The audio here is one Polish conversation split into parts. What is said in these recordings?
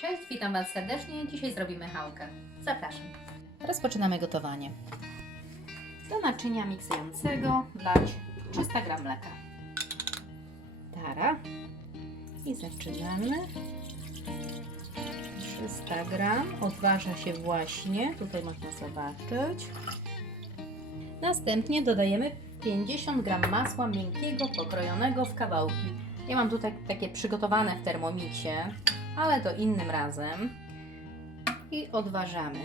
Cześć, witam Was serdecznie. Dzisiaj zrobimy chałkę. Zapraszam. Rozpoczynamy gotowanie. Do naczynia miksującego wlać 300 g mleka. Tara. I zaczynamy. 300 g. Odważa się właśnie. Tutaj można zobaczyć. Następnie dodajemy 50 g masła miękkiego, pokrojonego w kawałki. Ja mam tutaj takie przygotowane w Thermomixie, ale to innym razem. I odważamy.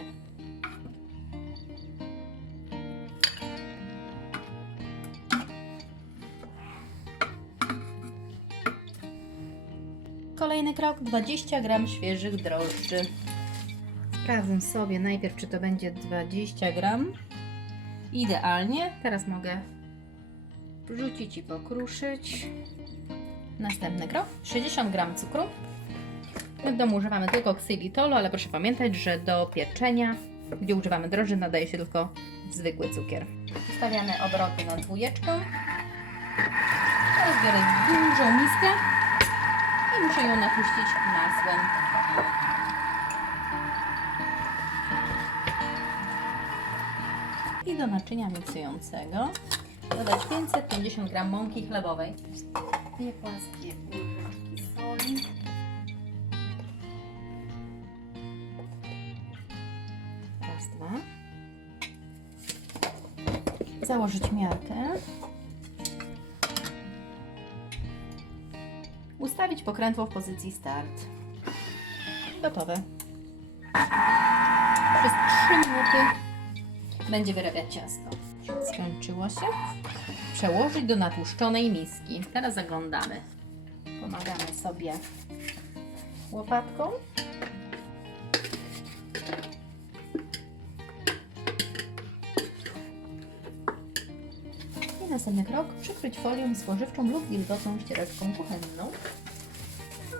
Kolejny krok, 20 g świeżych drożdży. Sprawdzę sobie najpierw, czy to będzie 20 g. Idealnie. Teraz mogę wrzucić i pokruszyć. Następny krok, 60 g cukru. My w domu używamy tylko ksylitolu, ale proszę pamiętać, że do pieczenia, gdzie używamy drożdży, nadaje się tylko zwykły cukier. Ustawiamy obroty na 2. Teraz biorę dużą miskę i muszę ją natłuścić masłem. I do naczynia miksującego dodać 550 g mąki chlebowej, 2 płaskie łyżeczki soli, raz, dwa, założyć miarkę, ustawić pokrętło w pozycji start. Gotowe. Przez 3 minuty będzie wyrabiać ciasto. Skończyło się. Przełożyć do natłuszczonej miski. Teraz zaglądamy. Pomagamy sobie łopatką. I następny krok. Przykryć folią spożywczą lub wilgotną ściereczką kuchenną.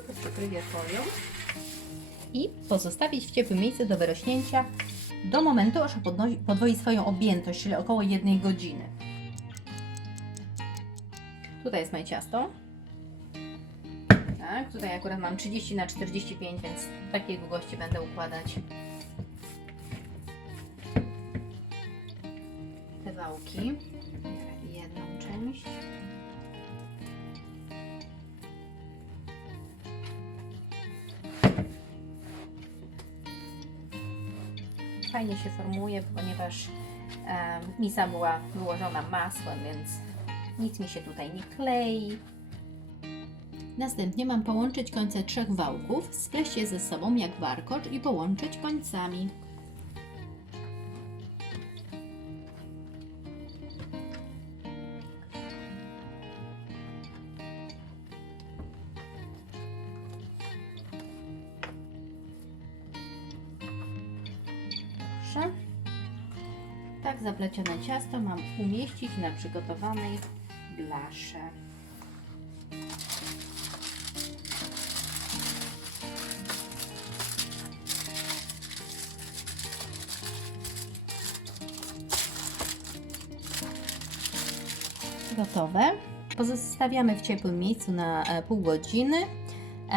To przykryję folią. I pozostawić w ciepłym miejscu do wyrośnięcia do momentu, aż podwoi swoją objętość, czyli około 1 godziny. Tutaj jest moje ciasto. Tak, tutaj akurat mam 30 na 45, więc takiej długości będę układać te wałki. Biorę jedną część. Fajnie się formuje, ponieważ misa była wyłożona masłem, więc nic mi się tutaj nie klei. Następnie mam połączyć końce 3 wałków, spleść je ze sobą jak warkocz i połączyć końcami. Proszę. Tak zaplecione ciasto mam umieścić na przygotowanej blasze. Gotowe. Pozostawiamy w ciepłym miejscu na pół godziny.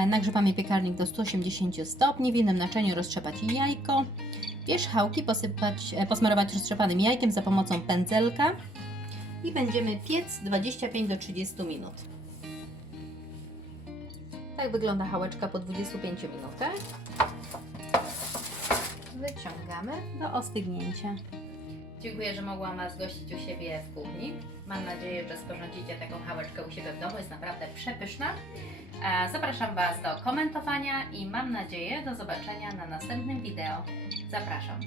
Nagrzewamy piekarnik do 180 stopni. W innym naczyniu roztrzepać jajko. Wierzchołki posmarować roztrzepanym jajkiem za pomocą pędzelka i będziemy piec 25 do 30 minut. Tak wygląda chałeczka po 25 minutach. Wyciągamy do ostygnięcia. Dziękuję, że mogłam Was gościć u siebie w kuchni. Mam nadzieję, że sporządzicie taką chałeczkę u siebie w domu. Jest naprawdę przepyszna. Zapraszam Was do komentowania i mam nadzieję do zobaczenia na następnym wideo. Zapraszam.